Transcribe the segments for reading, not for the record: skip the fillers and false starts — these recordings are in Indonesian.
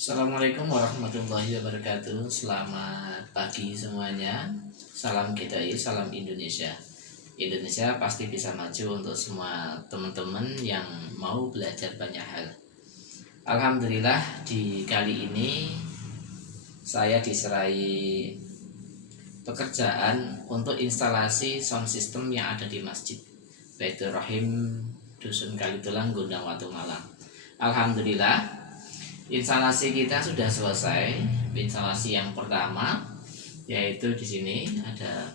Assalamualaikum warahmatullahi wabarakatuh. Selamat pagi semuanya. Salam GDI, salam Indonesia. Indonesia pasti bisa maju untuk semua teman-teman yang mau belajar banyak hal. Alhamdulillah di kali ini saya diserai pekerjaan untuk instalasi sound system yang ada di Masjid Baitur Rahim Dusun Kalitulang, Gondang Watu, Malang. Alhamdulillah instalasi kita sudah selesai. Instalasi yang pertama yaitu di sini ada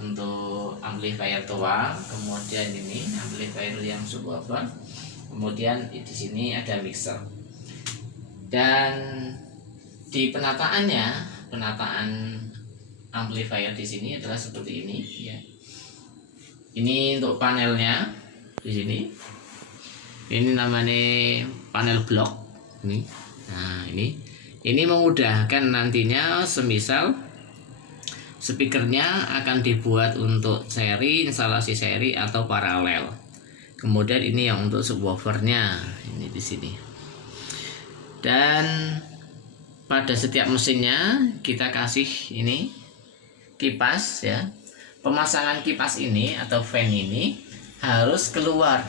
untuk amplifier tua, kemudian ini amplifier yang subwoofer, kemudian di sini ada mixer. Dan di penataan amplifier di sini adalah seperti ini ya. Ini untuk panelnya di sini. Ini namanya panel blok ini. Nah, ini memudahkan nantinya semisal speakernya akan dibuat untuk seri, instalasi seri atau paralel. Kemudian ini yang untuk subwoofernya ini di sini. Dan pada setiap mesinnya kita kasih ini kipas ya. Pemasangan kipas ini atau fan ini harus keluar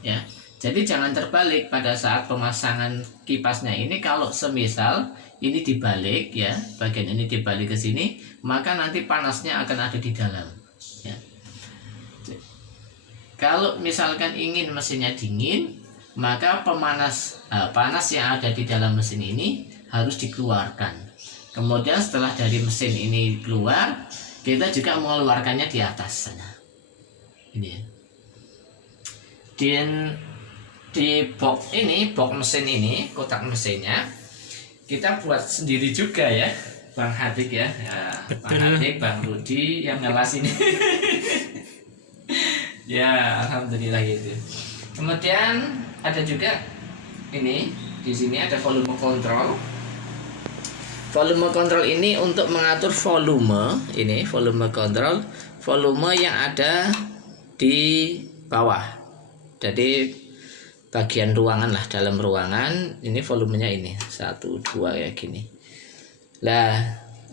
ya. Jadi jangan terbalik pada saat pemasangan kipasnya ini. Kalau semisal ini dibalik ya, bagian ini dibalik ke sini, maka nanti panasnya akan ada di dalam ya. Kalau misalkan ingin mesinnya dingin, maka panas yang ada di dalam mesin ini harus dikeluarkan. Kemudian setelah dari mesin ini keluar, kita juga mengeluarkannya di atas sana. Ini ya. Di box mesin ini, kotak mesinnya kita buat sendiri juga ya, Bang Hadik ya, Bang Hadik, Bang Rudi yang ngelas ini. Ya, alhamdulillah gitu. Kemudian ada juga ini, di sini ada volume control. Volume control ini untuk mengatur volume, ini volume control, volume yang ada di bawah. Jadi bagian ruangan lah, dalam ruangan ini volumenya ini 1, 2 kayak gini. Lah,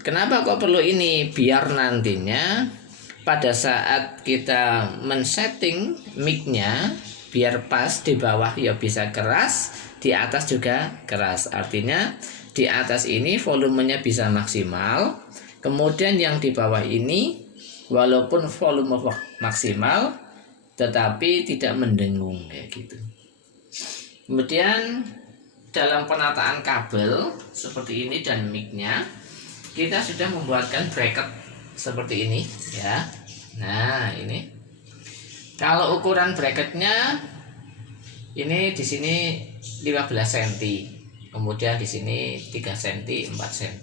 kenapa kok perlu ini? Biar nantinya pada saat kita men-setting mic-nya biar pas, di bawah ya bisa keras, di atas juga keras. Artinya di atas ini volumenya bisa maksimal, kemudian yang di bawah ini walaupun volume maksimal tetapi tidak mendengung kayak gitu. Kemudian dalam penataan kabel seperti ini dan mic-nya kita sudah membuatkan bracket seperti ini ya. Nah, ini kalau ukuran bracketnya ini di sini 15 cm, kemudian di sini 3 cm, 4 cm.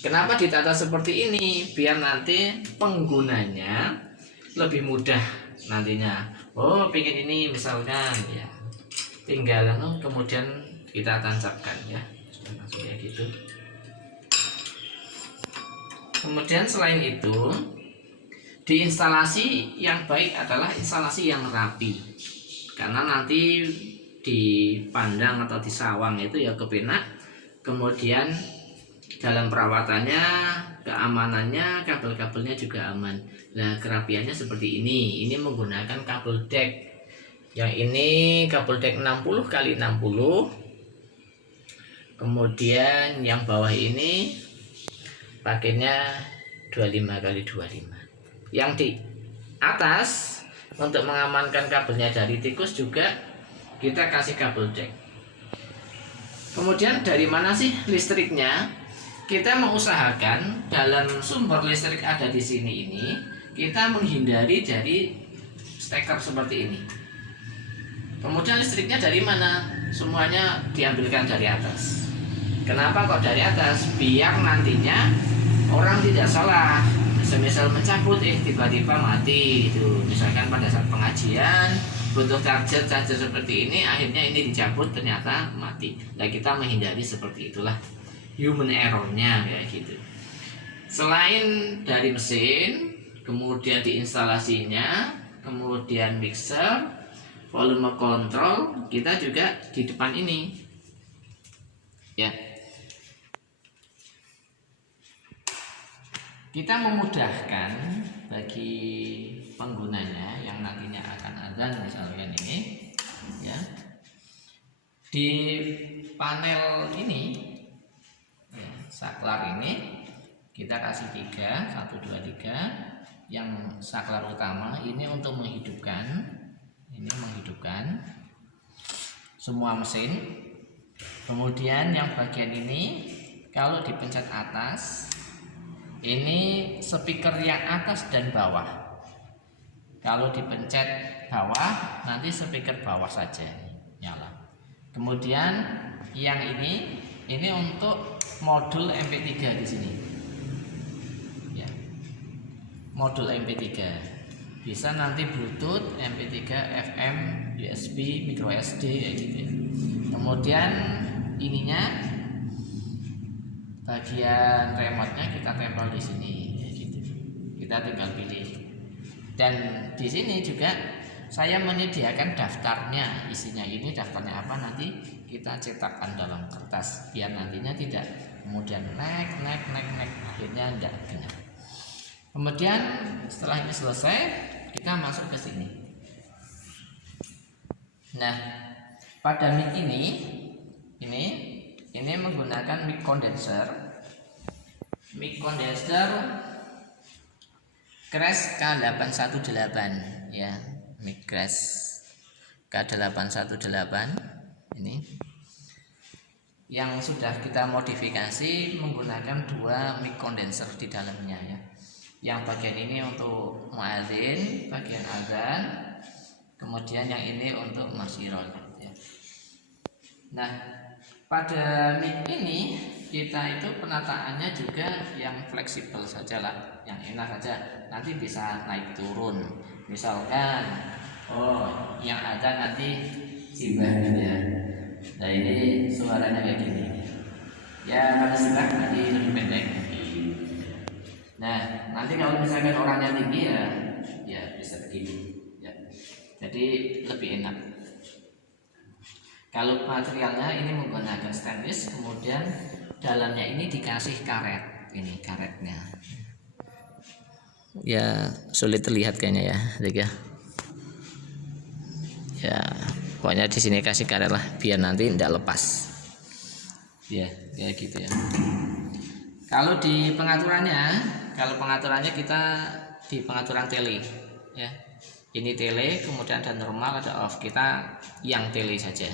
Kenapa ditata seperti ini? Biar nanti penggunanya lebih mudah nantinya. Oh, pingin ini misalkan ya, tinggal kemudian kita tancapkan ya, sudah langsung kayak gitu. Kemudian selain itu, di instalasi yang baik adalah instalasi yang rapi, karena nanti dipandang atau disawang itu ya kepenak. Kemudian dalam perawatannya, keamanannya, kabel-kabelnya juga aman. Nah, kerapiannya seperti ini. Ini menggunakan kabel deck. Yang ini kabel deck 60 x 60. Kemudian yang bawah ini pakainya 25 x 25. Yang di atas untuk mengamankan kabelnya dari tikus juga kita kasih kabel deck. Kemudian dari mana sih listriknya? Kita mengusahakan dalam sumber listrik ada di sini ini kita menghindari dari steker seperti ini. Kemudian listriknya dari mana? Semuanya diambilkan dari atas. Kenapa kok dari atas? Biar nantinya orang tidak salah. Semisal mencabut tiba-tiba mati itu. Misalkan pada saat pengajian butuh charger seperti ini, akhirnya ini dicabut ternyata mati. Nah, kita menghindari seperti itulah human errornya kayak gitu. Selain dari mesin, kemudian di instalasinya, kemudian mixer, volume control, kita juga di depan ini Ya. Kita memudahkan bagi penggunanya yang nantinya akan adzan misalkan ini, ya. Di panel ini, ya, saklar ini kita kasih 3, 1, 2, 3. Yang saklar utama ini untuk menghidupkan, semua mesin. Kemudian yang bagian ini kalau dipencet atas, ini speaker yang atas dan bawah. Kalau dipencet bawah, nanti speaker bawah saja nyala. Kemudian yang ini untuk modul MP3 di sini. Ya. Modul MP3. Bisa nanti Bluetooth, MP3, FM, USB, micro SD kayak gitu ya. Kemudian ininya bagian remote-nya kita tempel di sini kayak gitu. Kita tinggal pilih. Dan di sini juga saya menyediakan daftarnya, isinya ini daftarnya apa nanti kita cetakkan dalam kertas biar nantinya tidak kemudian naik akhirnya tidak benar. Kemudian setelah ini selesai kita masuk ke sini. Nah, pada mic ini menggunakan mic condenser Crash K818 ya, mic Crash K818 ini yang sudah kita modifikasi menggunakan 2 mic condenser di dalamnya ya. Yang bagian ini untuk muadzin, bagian azan, kemudian yang ini untuk masirot ya. Nah, pada mic ini kita itu penataannya juga yang fleksibel saja lah, yang enak saja. Nanti bisa naik turun. Misalkan, yang ada nanti simbah gitu ya. Nah ini suaranya kayak gini. Ya pada simbah nanti lebih pendek. Nah nanti kalau misalkan orangnya tinggi ya bisa begini. Ya. Jadi lebih enak. Kalau materialnya ini menggunakan stainless, kemudian dalamnya ini dikasih karet, ini karetnya. Ya sulit terlihat kayaknya ya, Dika. Ya pokoknya di sini kasih karet lah, biar nanti tidak lepas. Ya kayak gitu ya. Kalau pengaturannya kita di pengaturan tele, ya. Ini tele, kemudian ada normal, ada off. Kita yang tele saja.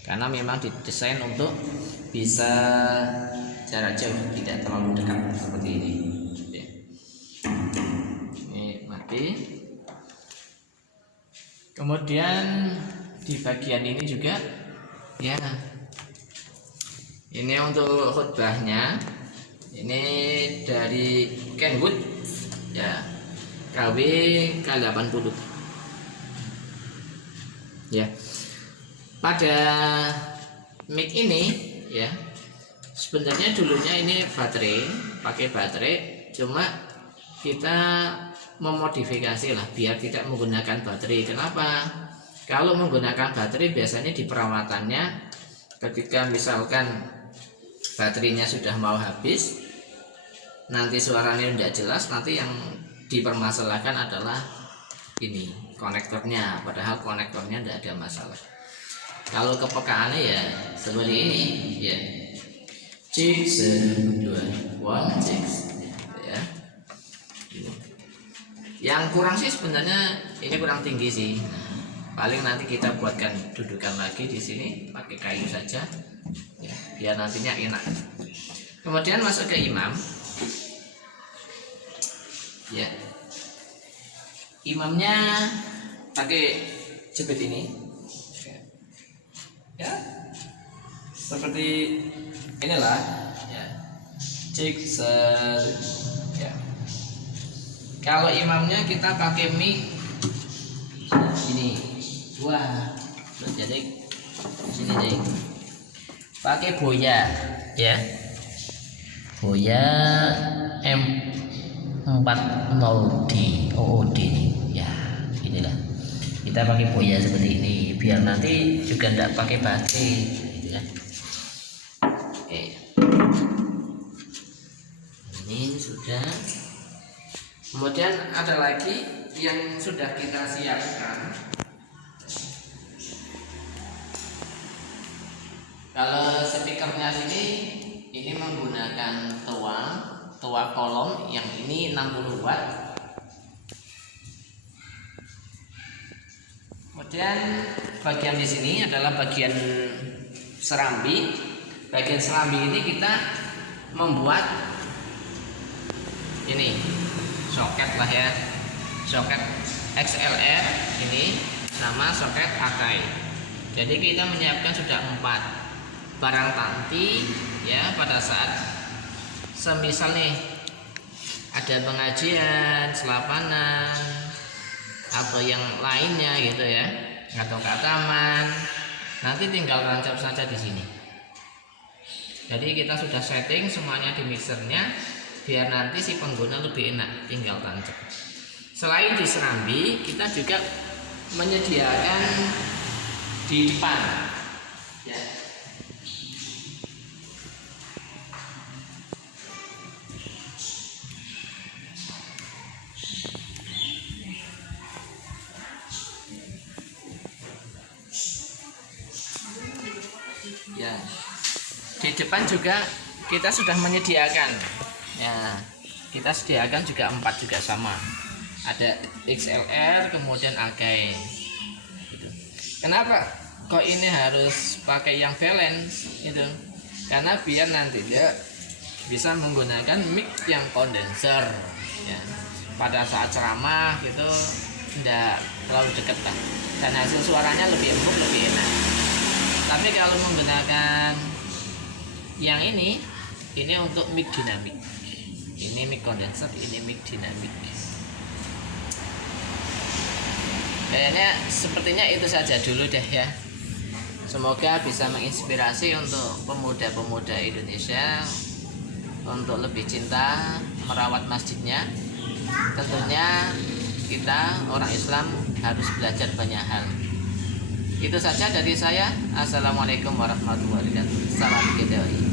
Karena memang didesain untuk bisa jarak jauh, tidak terlalu dekat seperti ini. Ya. Ini mati. Kemudian di bagian ini juga, ya. Ini untuk khutbahnya. Ini dari Kenwood, ya. KW K80. Ya. Pada mic ini ya sebenarnya dulunya ini pakai baterai, cuma kita memodifikasi lah biar tidak menggunakan baterai. Kenapa? Kalau menggunakan baterai biasanya di perawatannya ketika misalkan baterainya sudah mau habis, nanti suaranya tidak jelas, nanti yang dipermasalahkan adalah ini konektornya, padahal konektornya tidak ada masalah. Kalau kepekaannya ya seperti ini ya, cek 2 1 cek ya. Yang kurang sih sebenarnya ini kurang tinggi sih. Paling nanti kita buatkan dudukan lagi di sini pakai kayu saja ya, biar nantinya enak. Kemudian masuk ke imam ya. Imamnya pakai jepit ini ya, seperti inilah ya, cek ya. Kalau imamnya kita pakai mic ini, wah jadi sini deh, pakai Boya ya, Boya M40D OOD ya, inilah kita pakai Boya seperti ini biar nanti juga tidak pakai baterai gitu ya. Ini sudah. Kemudian ada lagi yang sudah kita siapkan. Kalau speakernya ini menggunakan tua kolom yang ini 60 watt. Kemudian bagian di sini adalah bagian serambi. Bagian serambi ini kita membuat ini soket lah ya, soket XLR ini sama soket Akai. Jadi kita menyiapkan sudah 4 barang tanti ya, pada saat semisal nih ada pengajian, selapanan atau yang lainnya gitu ya, atau kataman, nanti tinggal tancap saja di sini. Jadi kita sudah setting semuanya di mixernya biar nanti si pengguna lebih enak tinggal tancap. Selain di serambi, kita juga menyediakan di depan ya. Ya, di depan juga kita sudah menyediakan ya, kita sediakan juga 4 juga sama, ada XLR kemudian Akai gitu. Kenapa kok ini harus pakai yang balance itu? Karena biar nanti dia bisa menggunakan mic yang kondenser ya, pada saat ceramah gitu tidak terlalu dekat lah, dan hasil suaranya lebih empuk, lebih enak. Tapi kalau menggunakan yang ini untuk mic dinamik, ini mic kondenser, ini mic dinamik. Kayaknya sepertinya itu saja dulu deh ya. Semoga bisa menginspirasi untuk pemuda-pemuda Indonesia untuk lebih cinta merawat masjidnya. Tentunya kita orang Islam harus belajar banyak hal. Itu saja dari saya. Assalamualaikum warahmatullahi wabarakatuh. Salam GTI.